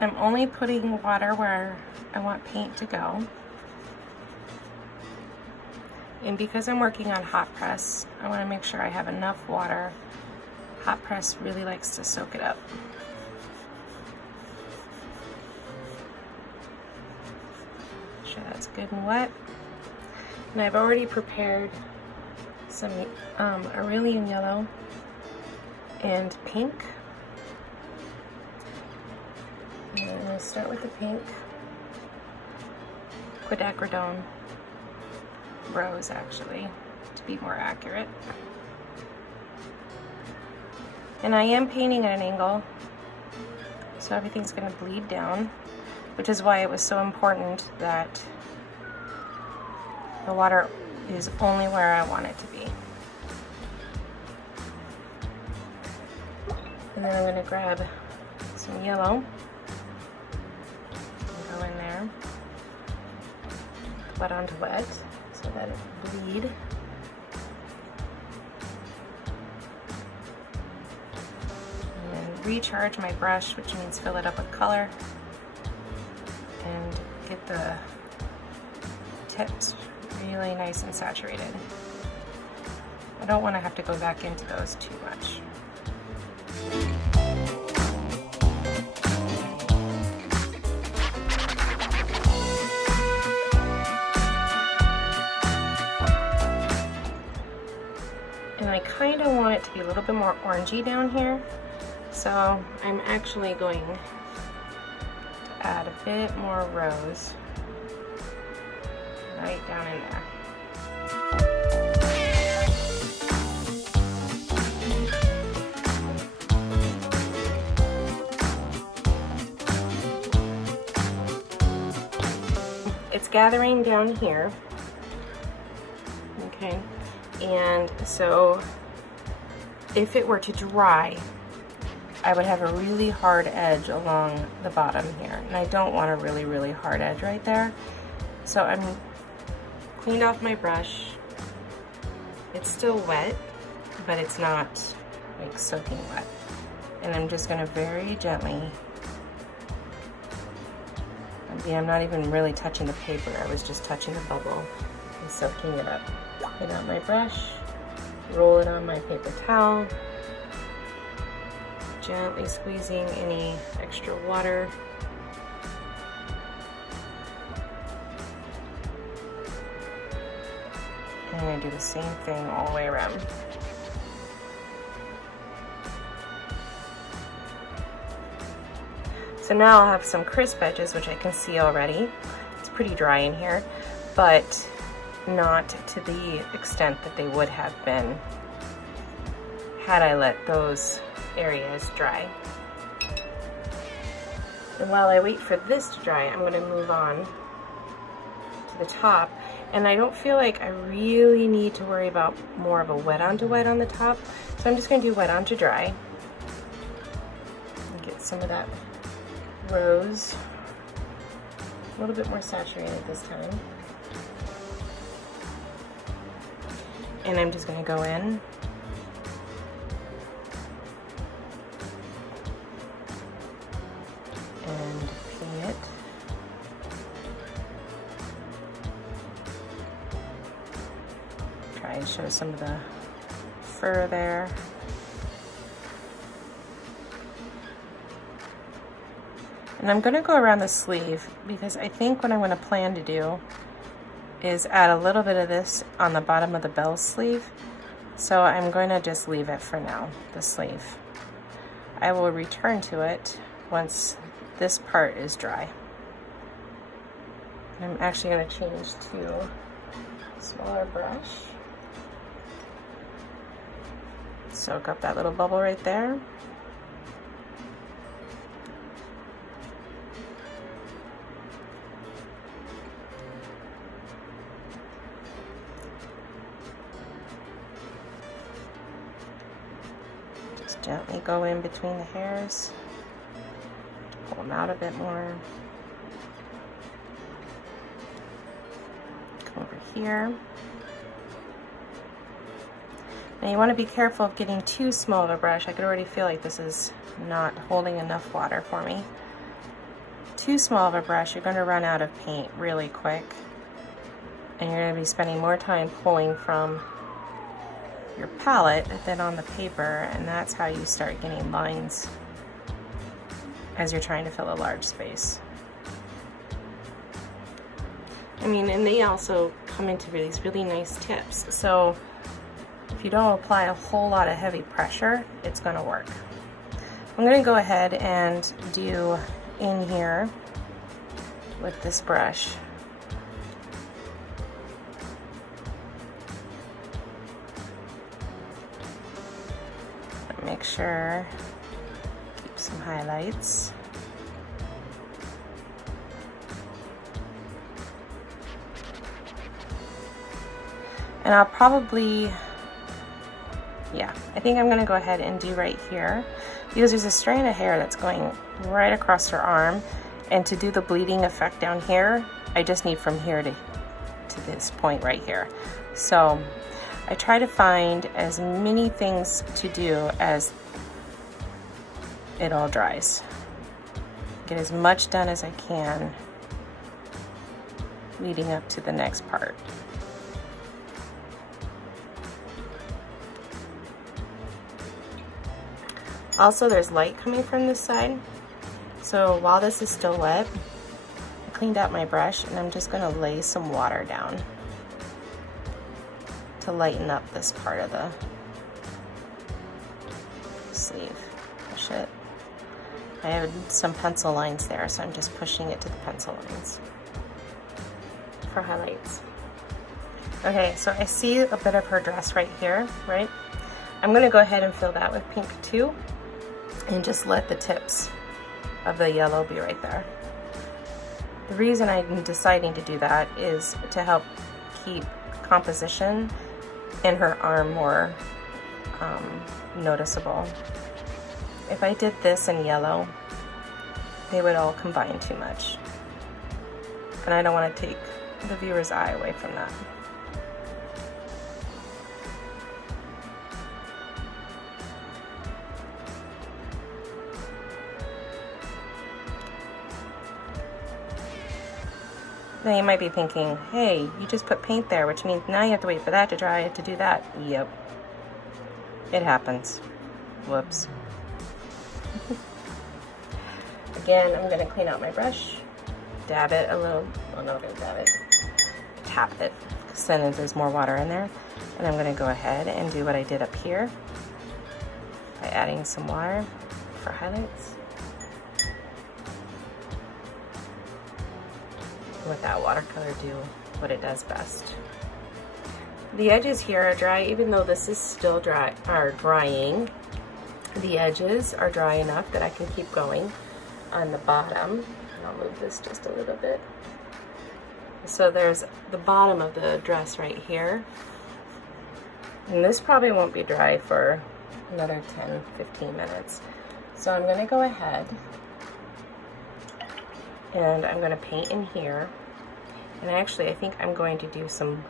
I'm only putting water where I want paint to go. And because I'm working on hot press, I want to make sure I have enough water. Hot press really likes to soak it up. Make sure that's good and wet. And I've already prepared some aureolin yellow and pink. And I'm going to start with the pink. Quinacridone rose, actually, to be more accurate. And I am painting at an angle, so everything's going to bleed down, which is why it was so important that the water is only where I want it to be. And then I'm going to grab some yellow and go in there, wet onto wet, so that it bleed. And then recharge my brush, which means fill it up with color, and get the tips really nice and saturated. I don't want to have to go back into those too much. And I kind of want it to be a little bit more orangey down here, so I'm actually going to add a bit more rose right down in there. It's gathering down here, okay, and so if it were to dry, I would have a really hard edge along the bottom here, and I don't want a really, really hard edge right there. So I'm cleaned off my brush. It's still wet, but it's not like soaking wet. And I'm just gonna very gently, I'm not even really touching the paper, I was just touching the bubble and soaking it up. Get out my brush, roll it on my paper towel, gently squeezing any extra water. And I'm going to do the same thing all the way around. So now I'll have some crisp edges, which I can see already. It's pretty dry in here, but not to the extent that they would have been had I let those areas dry. And while I wait for this to dry, I'm going to move on to the top. And I don't feel like I really need to worry about more of a wet onto wet on the top. So I'm just going to do wet onto dry. And get some of that rose a little bit more saturated this time. And I'm just going to go in and pin it. Try and show some of the fur there. And I'm going to go around the sleeve because I think what I'm going to plan to do is add a little bit of this on the bottom of the bell sleeve. So I'm going to just leave it for now, the sleeve. I will return to it once this part is dry. I'm actually going to change to a smaller brush. Soak up that little bubble right there. Just gently go in between the hairs. Pull them out a bit more. Come over here. Now you want to be careful of getting too small of a brush. I could already feel like this is not holding enough water for me. too small of a brush, you're going to run out of paint really quick. And you're going to be spending more time pulling from your palette than on the paper, and that's how you start getting lines as you're trying to fill a large space. I mean, and they also come into these really nice tips. So if you don't apply a whole lot of heavy pressure, it's going to work. I'm going to go ahead and do in here with this brush. Make sure, keep some highlights. And I'll probably, yeah, I think I'm going to go ahead and do right here, because there's a strand of hair that's going right across her arm, and to do the bleeding effect down here, I just need from here to this point right here. So I try to find as many things to do as it all dries. Get as much done as I can leading up to the next part. Also, there's light coming from this side, so while this is still wet, I cleaned out my brush and I'm just going to lay some water down to lighten up this part of the sleeve. Push it. I have some pencil lines there, so I'm just pushing it to the pencil lines for highlights. Okay, so I see a bit of her dress right here, right? I'm going to go ahead and fill that with pink too, and just let the tips of the yellow be right there. The reason I'm deciding to do that is to help keep composition in her arm more noticeable. If I did this in yellow, they would all combine too much. And I don't want to take the viewer's eye away from that. Now you might be thinking, hey, you just put paint there, which means now you have to wait for that to dry to do that. Yep. It happens. Whoops. Again, I'm going to clean out my brush, dab it a little, well, no, don't dab it, tap it, because then there's more water in there. And I'm going to go ahead and do what I did up here by adding some water for highlights. Let that watercolor do what it does best. The edges here are dry, even though this is still dry, are drying. The edges are dry enough that I can keep going on the bottom. I'll move this just a little bit. So there's the bottom of the dress right here. And this probably won't be dry for another 10-15 minutes. So I'm going to go ahead and I'm going to paint in here. And actually, I think I'm going to do some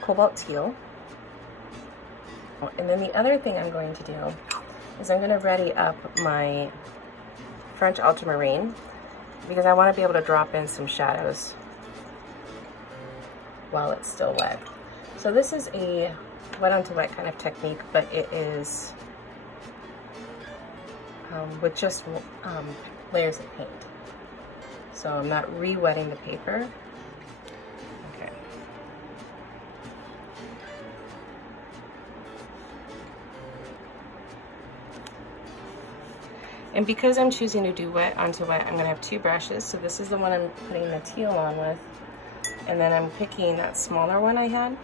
cobalt teal. And then the other thing I'm going to do is I'm going to ready up my French ultramarine, because I want to be able to drop in some shadows while it's still wet. So this is a wet onto wet kind of technique, but it is with just layers of paint. So I'm not re-wetting the paper. Okay. And because I'm choosing to do wet onto wet, I'm going to have two brushes. So this is the one I'm putting the teal on with. And then I'm picking that smaller one I had.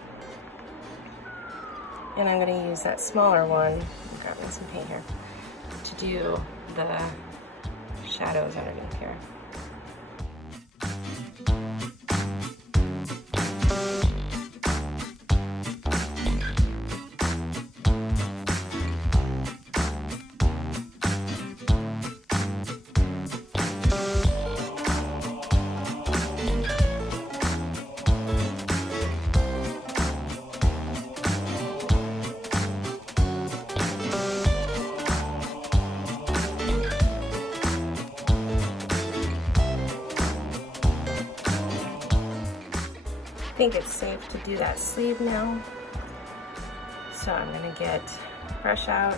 And I'm going to use that smaller one, I'm grabbing some paint here, to do the shadows underneath here. think it's safe to do that sleeve now. So I'm gonna get brush out.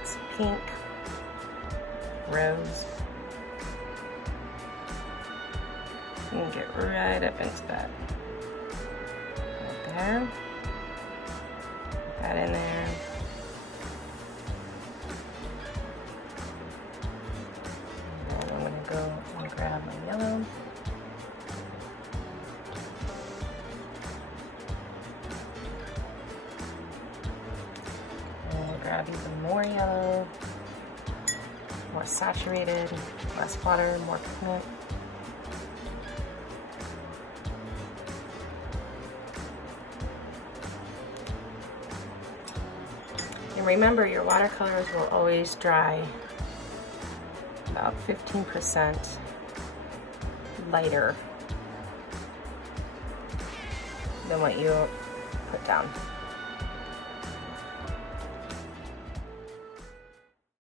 It's pink, rose. You can get right up into that. Right there. Put that in there. And then I'm gonna go and grab my yellow. Grab even more yellow, more saturated, less water, more pigment. And remember, your watercolors will always dry about 15% lighter than what you put down.